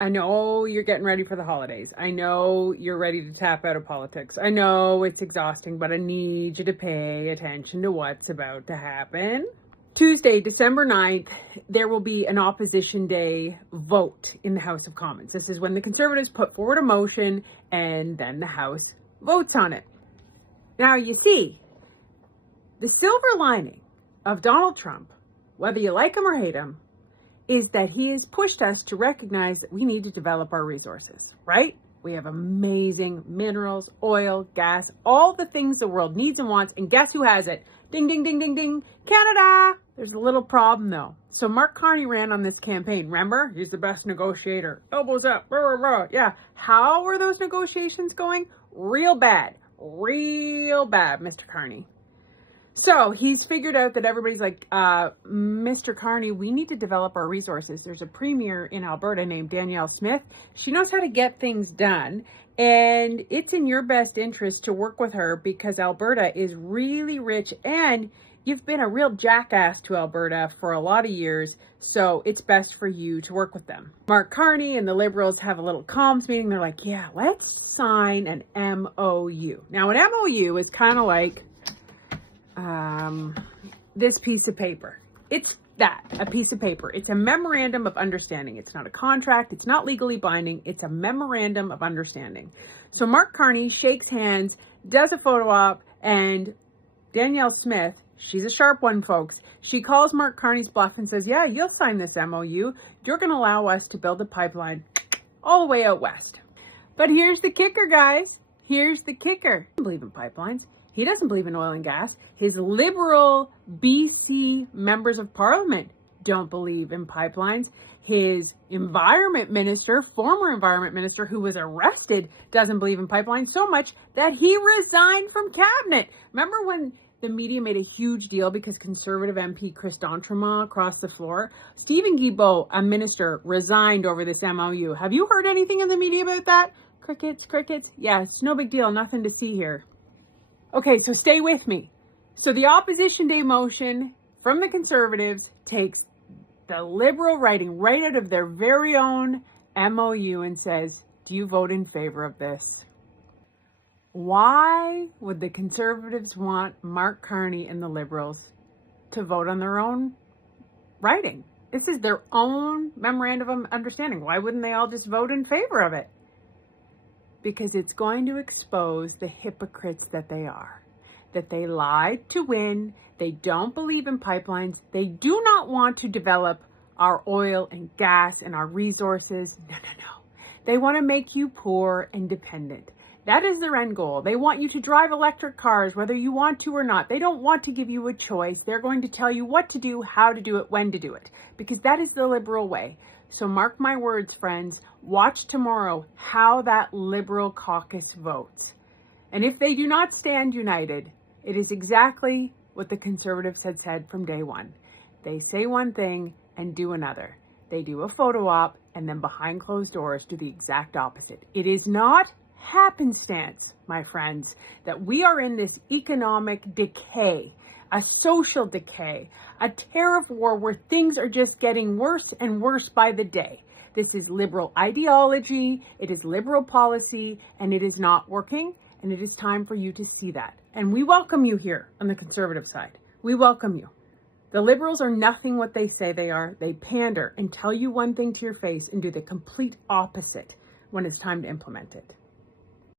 I know you're getting ready for the holidays. I know you're ready to tap out of politics. I know it's exhausting, but I need you to pay attention to what's about to happen. Tuesday, December 9th, there will be an opposition day vote in the House of Commons. This is when the Conservatives put forward a motion and then the House votes on it. Now, you see, the silver lining of Donald Trump, whether you like him or hate him, is that he has pushed us to recognize that we need to develop our resources, right? We have amazing minerals, oil, gas, all the things the world needs and wants. And guess who has it? Ding, ding, ding, ding, ding. Canada! There's a little problem though. So Mark Carney ran on this campaign. Remember? He's the best negotiator. Elbows up. Rah, rah, rah. Yeah. How are those negotiations going? Real bad. Real bad, Mr. Carney. So he's figured out that everybody's like, Mr. Carney, we need to develop our resources. There's a premier in Alberta named Danielle Smith. She knows how to get things done. And it's in your best interest to work with her because Alberta is really rich and you've been a real jackass to Alberta for a lot of years. So it's best for you to work with them. Mark Carney and the Liberals have a little comms meeting. They're like, yeah, let's sign an MOU. Now, an MOU is kind of like this piece of paper. It's that, a piece of paper. It's a memorandum of understanding. It's not a contract. It's not legally binding. It's a memorandum of understanding. So Mark Carney shakes hands, does a photo op, and Danielle Smith, she's a sharp one, folks. She calls Mark Carney's bluff and says, yeah, you'll sign this MOU. You're going to allow us to build a pipeline all the way out west. But here's the kicker, guys. Here's the kicker. He doesn't believe in pipelines. He doesn't believe in oil and gas. His liberal BC members of parliament don't believe in pipelines. His environment minister, former environment minister who was arrested, doesn't believe in pipelines so much that he resigned from cabinet. Remember when the media made a huge deal because Conservative MP Chris D'Entremont crossed the floor? Stephen Guilbeault, a minister, resigned over this MOU. Have you heard anything in the media about that? Crickets, crickets. Yeah, it's no big deal. Nothing to see here. Okay, so stay with me. So the opposition day motion from the Conservatives takes the Liberal writing right out of their very own MOU and says, do you vote in favor of this? Why would the Conservatives want Mark Carney and the Liberals to vote on their own writing? This is their own memorandum of understanding. Why wouldn't they all just vote in favor of it? Because it's going to expose the hypocrites that they are, that they lied to win, they don't believe in pipelines, they do not want to develop our oil and gas and our resources. No. They want to make you poor and dependent. That is their end goal. They want you to drive electric cars, whether you want to or not. They don't want to give you a choice. They're going to tell you what to do, how to do it, when to do it, because that is the Liberal way. So mark my words, friends, watch tomorrow how that Liberal caucus votes. And if they do not stand united, it is exactly what the Conservatives had said from day one. They say one thing and do another. They do a photo op and then behind closed doors do the exact opposite. It is not happenstance, my friends, that we are in this economic decay, a social decay, a tariff war where things are just getting worse and worse by the day. This is Liberal ideology, it is Liberal policy, and it is not working, and it is time for you to see that. And we welcome you here on the Conservative side. We welcome you. The Liberals are nothing what they say they are. They pander and tell you one thing to your face and do the complete opposite when it's time to implement it.